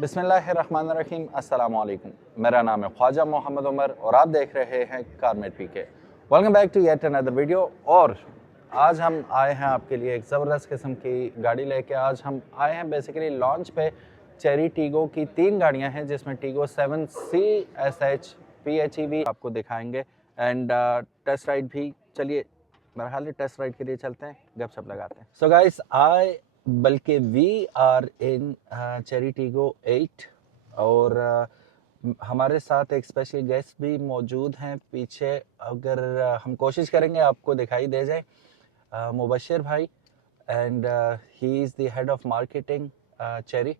बिस्मिल्लाहिर्रहमानिर्रहीम, अस्सलाम वालेकुम। मेरा नाम है ख्वाजा मोहम्मद उमर और आप देख रहे हैं Carmate PK. Welcome back to yet another video. और आज हम आए हैं आपके लिए एक ज़बरदस्त किस्म की गाड़ी लेके। आज हम आए हैं बेसिकली लॉन्च पे। चेरी टीगो की 3 गाड़ियां हैं जिसमें टीगो 7C SH PHEV आपको दिखाएंगे एंड टेस्ट राइड भी। चलिए मेरा ख्याल है टेस्ट राइड के लिए चलते हैं, गपशप लगाते हैं। सो गाइस बल्कि वी आर इन चेरी टीगो 8 और हमारे साथ एक स्पेशल गेस्ट भी मौजूद हैं पीछे। अगर हम कोशिश करेंगे आपको दिखाई दे जाए, मुबशिर भाई and he is the head of marketing cherry.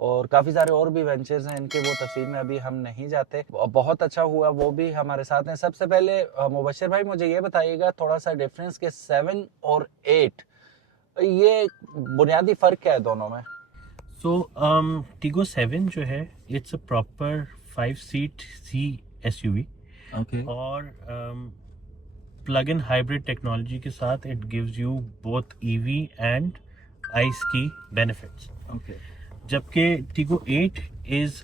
और काफ़ी सारे और भी वेंचर्स हैं इनके, वो तफसील में अभी हम नहीं जाते। बहुत अच्छा हुआ वो भी हमारे साथ हैं। सबसे पहले मुबशिर भाई मुझे ये बताइएगा थोड़ा सा डिफरेंस के 7 और 8, ये बुनियादी फ़र्क क्या है दोनों में? सो टीगो 7 जो है it's a proper 5 seater SUV okay और प्लग इन हाइब्रिड टेक्नोलॉजी के साथ it gives you both EV and ICE की बेनिफिट्स। ओके जबकि Tiggo 8 is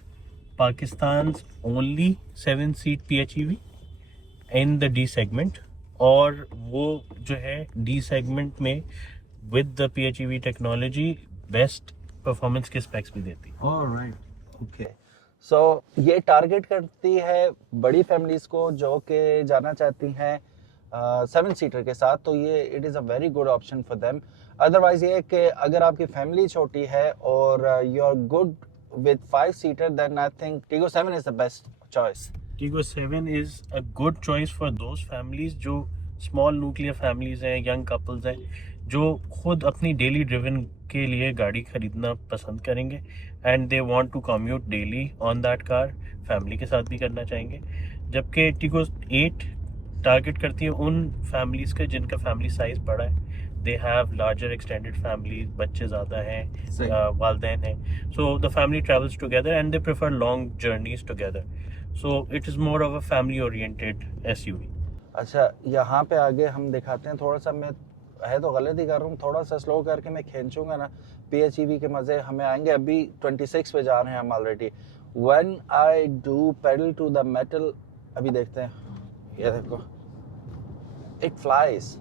Pakistan only 7 seat PHEV in the D segment, और वो जो है डी सेगमेंट में with the PHEV technology best performance के स्पेक्स भी देती है। Alright, okay. सो ये टारगेट करती है बड़ी फैमिलीज को जो कि जाना चाहती हैं 7 सीटर के साथ, तो ये it is a very good option for them. Otherwise ये कि अगर आपकी फैमिली छोटी है और you are good with 5 seater, then I think Tiggo 7 is the best choice. Tiggo 7 is a good choice for those families जो small nuclear families हैं, young couples हैं, जो खुद अपनी डेली ड्रिवन के लिए गाड़ी खरीदना पसंद करेंगे and they want to commute daily on that car, family के साथ भी करना चाहेंगे। जबकि टीगो 8 टारगेट करती है उन फैमिलीज का जिनका फैमिली साइज बड़ा है, they have larger extended family, बच्चे ज़्यादा हैं, वालदैन हैं, so the family travels together and they prefer long journeys together, so it is more of a family oriented SUV। अच्छा, यहाँ पे आगे हम दिखाते हैं थोड़ा सा। मैं है तो गलत ही कर रहा हूँ, थोड़ा सा स्लो करके मैं खींचूंगा ना, PHEV के मज़े हमें आएंगे। अभी 26 पे जा रहे हैं हम already. When I do pedal to the metal, अभी देखते हैं, ये देखो इट फ्लाइज।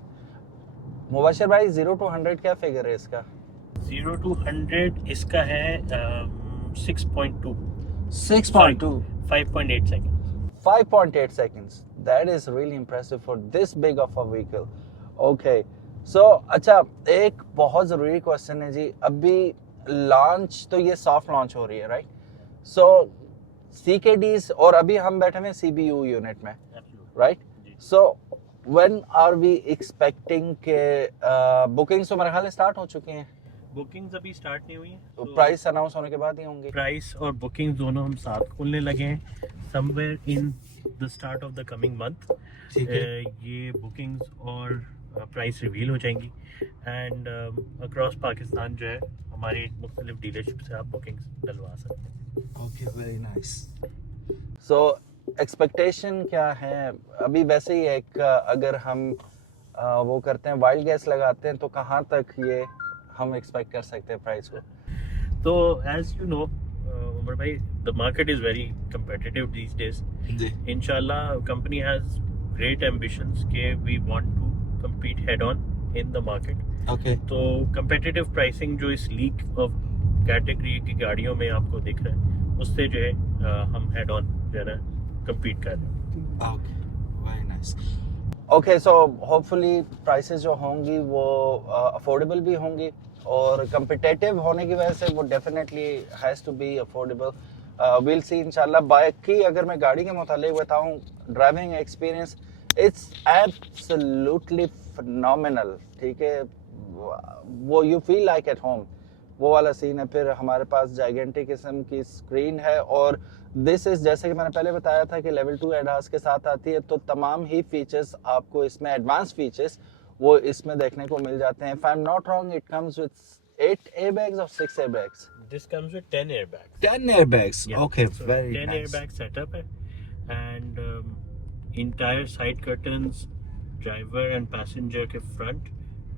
मुबशिर भाई 0 to 100 क्या फिगर है इसका? 0 to 100 इसका है 6.2 6.2 5.8 second. 5.8 seconds. That is really impressive for this big of a vehicle. Okay. So, अच्छा, एक बहुत ज़रूरी क्वेश्चन है जी। अभी लॉन्च तो ये सॉफ्ट लॉन्च हो रही है, राइट? सो CKDs, और अभी हम बैठे हुए CBU यूनिट में, right? So when are we expecting के बुकिंग्स तो मेरे ख्याल स्टार्ट हो चुकी हैं? बुकिंग्स अभी स्टार्ट नहीं हुई हैं, तो प्राइस अनाउंस होने के बाद ही होंगी। प्राइस और बुकिंग्स दोनों हम साथ खोलने लगे हैं somewhere in the start of the coming month. ठीक है। ये बुकिंग्स और प्राइस रिवील हो जाएंगी एंड अक्रॉस पाकिस्तान जो है हमारी मुख्तलिफ डीलरशिप से आप बुकिंग्स डलवा सकते हैं। Okay, very nice. So expectation क्या है अभी? वैसे ही एक अगर हम वो करते हैं, वाइल्ड गैस लगाते हैं, तो कहाँ तक ये हम एक्सपेक्ट कर सकते हैं प्राइस को? तो एज यू नो उमर भाई, the market is very competitive these days. जी। इंशाल्लाह कंपनी हैज ग्रेट एम्बिशंस के we want to compete head on in the market. Okay. तो competitive pricing जो इस लीक ऑफ कैटेगरी की गाड़ियों में आपको दिख रहा है, उससे जो है हम हेड ऑन जो है ना compete कर रहे हैं। Okay, very nice. Okay, so hopefully prices जो होंगी वो अफोर्डेबल भी होंगी, और कम्पिटिटिव होने की वजह से वो definitely has to be affordable. Will see इंशाल्लाह। बाकी अगर मैं गाड़ी के मुतालिक बताऊं, driving experience it's absolutely phenomenal, ठीक है। वो you feel like at home, वो वाला सीन है। फिर हमारे पास जाइगेंटिक किस्म की स्क्रीन है, और दिस इज, जैसे कि मैंने पहले बताया था कि लेवल 2 एडास के साथ आती है, तो तमाम ही फीचर्स आपको इसमें, एडवांस फीचर्स वो इसमें देखने को मिल जाते हैं। If I am not wrong, it comes with 8 airbags or 6 airbags? This comes with 10 airbags. 10 airbags. Yeah. Okay, So very 10 nice. airbag setup है and entire side curtains, driver and passenger के front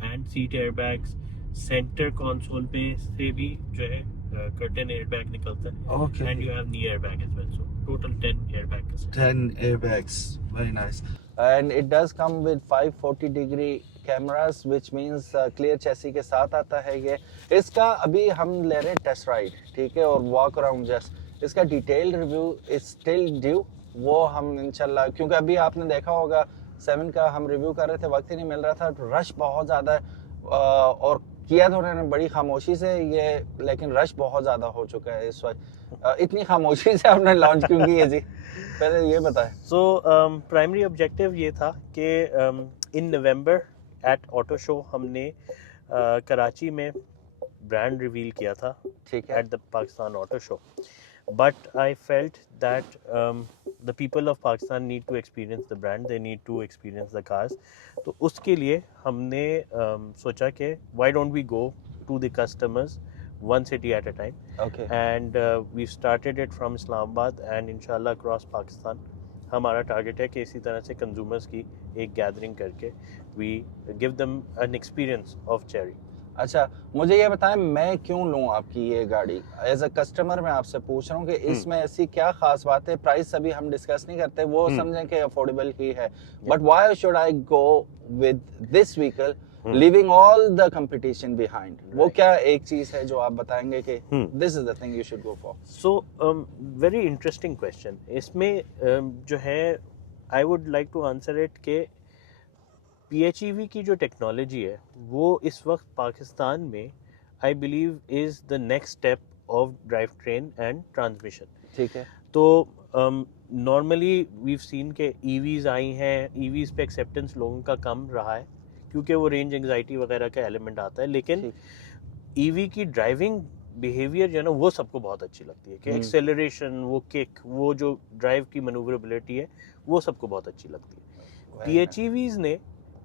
and seat airbags, center console पे से भी जो है curtain airbag निकलता है Okay. And you have knee airbag as well, so total 10 airbag के साथ 10 airbags. Very nice. And it does come with 540-degree cameras, which means clear chassis के साथ आता है ये. इसका अभी हम ले रहे हैं टेस्ट राइड, ठीक है, और वॉक अराउंड जस्ट. इसका detailed review is still due. वो हम इंशाल्लाह, क्योंकि अभी आपने देखा होगा 7 का हम रिव्यू कर रहे थे, वक्त ही नहीं मिल रहा था, रश बहुत ज़्यादा है. और किया तो उन्होंने बड़ी खामोशी से ये, लेकिन रश बहुत ज़्यादा हो चुका है इस वक्त. इतनी खामोशी से आपने लॉन्च क्यों की है जी, पहले ये बताएं. सो प्राइमरी ऑब्जेक्टिव ये था कि in November at auto show हमने कराची में ब्रांड रिवील किया था ठीक है. At the Pakistan auto show, but I felt that the people of Pakistan need to experience the brand, they need to experience the cars. तो उसके लिए हमने सोचा कि why don't we go to the customers one city at a time. Okay. And we started it from Islamabad and inshallah across Pakistan. हमारा target है कि इसी तरह से कंज्यूमर्स की एक गैदरिंग करके we give them an experience of cherry. अच्छा, मुझे ये बताएं, मैं क्यों लूं आपकी ये गाड़ी एज अ कस्टमर. मैं आपसे पूछ रहा हूँ कि इसमें ऐसी क्या खास बात है. प्राइस अभी हम डिस्कस नहीं करते, वो समझें कि अफोर्डेबल ही है, but why should I go with this vehicle leaving all the competition behind. वो क्या एक चीज है जो आप बताएंगे कि this is the thing you should go for? So very interesting question. इसमें जो है I would like to answer it कि PHEV की जो टेक्नोलॉजी है वो इस वक्त पाकिस्तान में I believe is the next step of drivetrain and transmission. ठीक है. तो नॉर्मली वीव सीन के EVs आई हैं, EVs पे एक्सेप्टेंस लोगों का कम रहा है क्योंकि वो रेंज एंग्जाइटी वगैरह का एलिमेंट आता है, लेकिन EV की ड्राइविंग बिहेवियर जो है ना वो सबको बहुत अच्छी लगती है कि एक्सेलरेशन, वो किक, वो जो ड्राइव की मैन्यूवरेबिलिटी है वो सबको बहुत अच्छी लगती है. PHEVs ने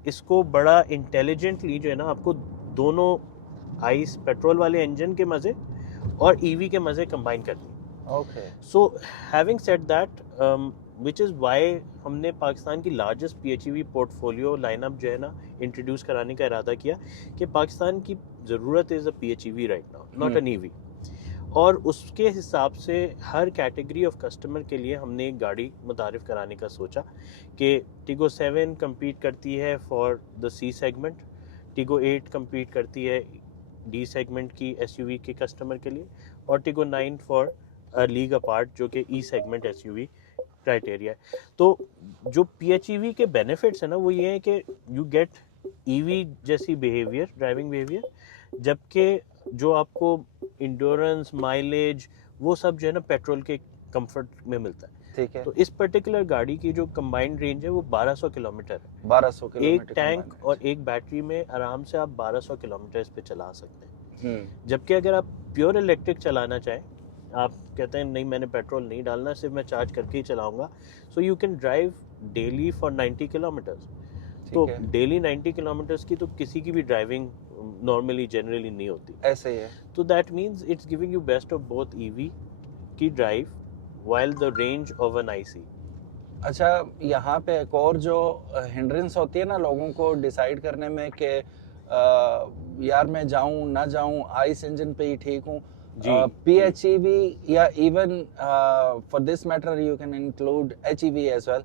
इसको बड़ा इंटेलिजेंटली जो है ना आपको दोनों आइस पेट्रोल वाले इंजन के मज़े और EV के मज़े कंबाइन कर दिए. Okay. So having said that, which is why हमने पाकिस्तान की लार्जेस्ट PHEV पोर्टफोलियो लाइनअप जो है ना इंट्रोड्यूस कराने का इरादा किया कि पाकिस्तान की ज़रूरत is a PHEV right now, not an EV. और उसके हिसाब से हर कैटेगरी ऑफ कस्टमर के लिए हमने एक गाड़ी मुतारिफ कराने का सोचा कि टिगो 7 कम्पीट करती है for the C segment, Tiggo 8 compete करती है D सेगमेंट की SUV के कस्टमर के लिए, और टिगो 9 फॉर लीग अपार्ट जो कि E सेगमेंट SUV क्राइटेरिया है. तो जो PHEV के बेनिफिट्स है ना वो ये है कि यू गेट EV जैसी बिहेवियर, ड्राइविंग बिहेवियर, जबकि जो आपको इंड्योरेंस, माइलेज, वो सब जो है ना पेट्रोल के कंफर्ट में मिलता है. ठीक है. तो इस पर्टिकुलर गाड़ी की जो कंबाइंड रेंज है वो 1200 किलोमीटर है. 1200 किलोमीटर. एक टैंक और एक बैटरी में आराम से आप 1200 किलोमीटर इस पे चला सकते हैं. जबकि अगर आप प्योर इलेक्ट्रिक चलाना चाहें, आप कहते हैं नहीं मैंने पेट्रोल नहीं डालना, सिर्फ मैं चार्ज करके ही चलाऊंगा, so you can drive daily for 90 kilometres. तो डेली 90 किलोमीटर्स की तो किसी की भी ड्राइविंग नॉर्मली जनरली नहीं होती. ऐसे ही है. तो that means it's giving you best of both EV की drive while the range of an IC. अच्छा, यहाँ पे एक और जो हिंड्रेंस होती है ना लोगों को डिसाइड करने में कि यार मैं जाऊँ ना जाऊँ, आइस इंजन पे ही ठीक हूँ, PHEV या even for this matter you can include HEV as well,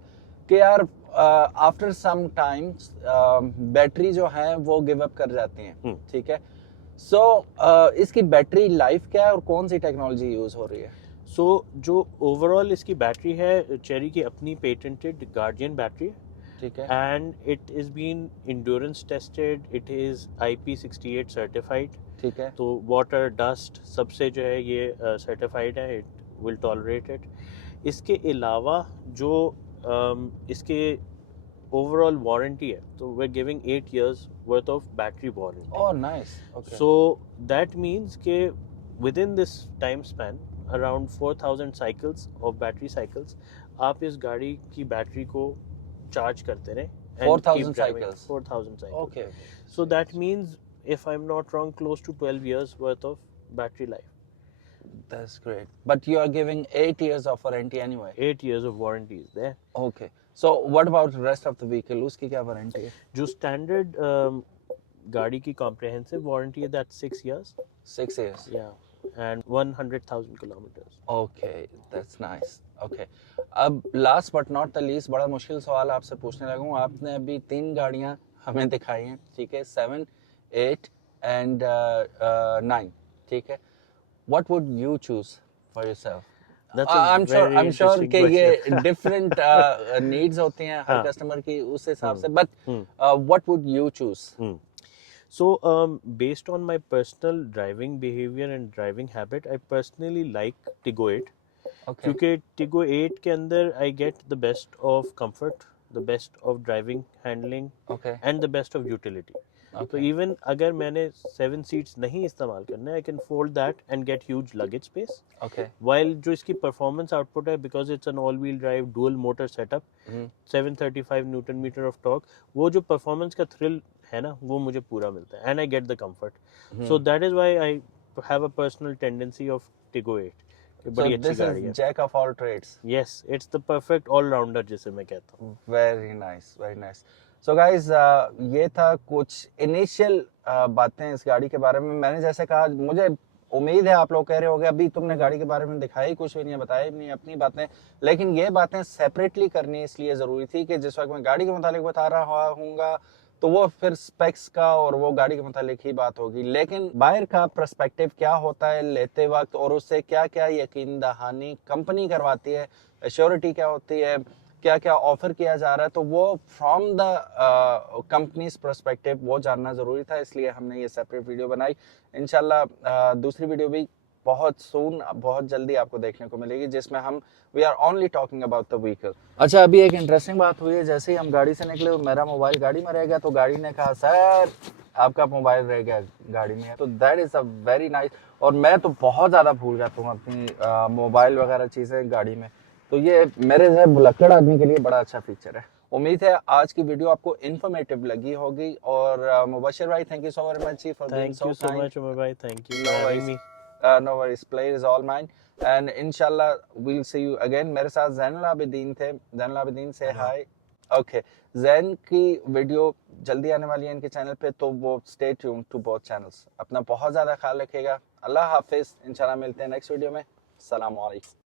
कि यार आफ्टर सम टाइम बैटरी जो है वो गिव अप कर जाती हैं. ठीक है. सो इसकी बैटरी लाइफ क्या है और कौन सी टेक्नोलॉजी यूज हो रही है? सो जो ओवरऑल इसकी बैटरी है, चेरी की अपनी पेटेंटेड गार्डियन बैटरी है. ठीक है. And it is been endurance tested, it is IP68 certified. ठीक है. तो वाटर, डस्ट सबसे जो है ये सर्टिफाइड है, इट विल टॉलरेट इट. इसके अलावा जो इसके ओवरऑल वारंटी है, तो we are giving 8 years worth of battery warranty. Oh nice. Okay. So that means के within this time span around 4000 cycles of battery cycles आप इस गाड़ी की बैटरी को चार्ज करते रहे. 4000 cycles. 4000 cycles. Okay. So that means, if I'm not wrong, close to 12 years worth of battery life. That's great. But you are giving 8 years of warranty anyway. 8 years of warranty is there. Okay. So what about the rest of the vehicle? उसकी क्या warranty है? जो standard गाड़ी की comprehensive warranty है, that's 6 years. 6 years. Yeah. and 100,000 kilometers. Okay, that's nice. Okay. अब last but not the least बड़ा मुश्किल सवाल आपसे पूछने लगा हूँ. आपने अभी 3 गाड़ियाँ हमें दिखाई हैं, ठीक है, 7, 8 एंड 9, ठीक है. What would you choose for yourself? That's a I'm sure very interesting कि ये question. different needs होती हैं हर हाँ. कस्टमर की, उस हिसाब से. But what would you choose? So, based on my personal driving behavior and driving habit, I personally like Tiggo 8. Okay. क्योंकि Tiggo 8 के अंदर I get the best of comfort, the best of driving, handling, Okay. and the best of utility. Okay. तो even अगर मैंने 7 seats नहीं इस्तेमाल करना है, I can fold that and get huge luggage space. Okay. While जो इसकी performance output है, because it's an all-wheel drive dual motor setup, 735 Newton meter of torque, वो जो performance का thrill है ना, वो मुझे पूरा मिलता है, and I get the comfort. So that is why I have a personal tendency of Tiggo 8. बड़ी अच्छी गाड़ी है. Jack of all trades. Yes, it's the perfect all-rounder जिसे मैं कहता हूँ. Very nice, very nice. So guys, ये था कुछ इनिशियल बातें इस गाड़ी के बारे में. मैंने जैसे कहा, मुझे उम्मीद है आप लोग कह रहे होंगे अभी तुमने गाड़ी के बारे में दिखाई कुछ भी नहीं है, बताया भी नहीं अपनी बातें, लेकिन ये बातें सेपरेटली करनी इसलिए ज़रूरी थी कि जिस वक्त मैं गाड़ी के मुतालिक बता रहा हूँगा तो वो फिर स्पेक्स का और वो गाड़ी के मुतालिक ही बात होगी. लेकिन बायर का पर्सपेक्टिव क्या होता है लेते वक्त, और उससे क्या क्या यकीन दहानी कंपनी करवाती है, एश्योरिटी क्या होती है, क्या क्या ऑफर किया जा रहा है, तो वो फ्रॉम द कंपनीज पर्सपेक्टिव वो जानना ज़रूरी था. इसलिए हमने ये सेपरेट वीडियो बनाई. इंशाल्लाह दूसरी वीडियो भी बहुत सून, बहुत जल्दी आपको देखने को मिलेगी, जिसमें हम we are only talking about the vehicle. अच्छा, अभी एक इंटरेस्टिंग बात हुई है. जैसे ही हम गाड़ी से निकले, मेरा मोबाइल गाड़ी में रह गया, तो गाड़ी ने कहा सर आपका मोबाइल रह गया गाड़ी में. तो that is a very nice. और मैं तो बहुत ज़्यादा भूल जाता हूँ अपनी मोबाइल वगैरह चीज़ें गाड़ी में, तो ये मेरे जैसे भुलक्कड़ आदमी के लिए बड़ा अच्छा फीचर है. उम्मीद है आज की वीडियो आपको इन्फॉर्मेटिव लगी होगी. और मुबशिर भाई, thank you so very much for being so kind. Thank you so much, Umar bhai. Thank you for No having worries. me. No worries. Pleasure is all mine. And inshallah we'll see you again. मेरे साथ ज़ैनुल आबिदीन थे. ज़ैनुल आबिदीन से हाय. Okay, Jain की video जल्दी आने वाली है इनके चैनल पे, तो वो stay tuned to both channels. अपना बहुत ज़्यादा ख्याल रखिएगा. अल्लाह हाफिज़. इंशाल्लाह मिलते हैं नेक्स्ट वीडियो में. अस्सलाम वालेकुम.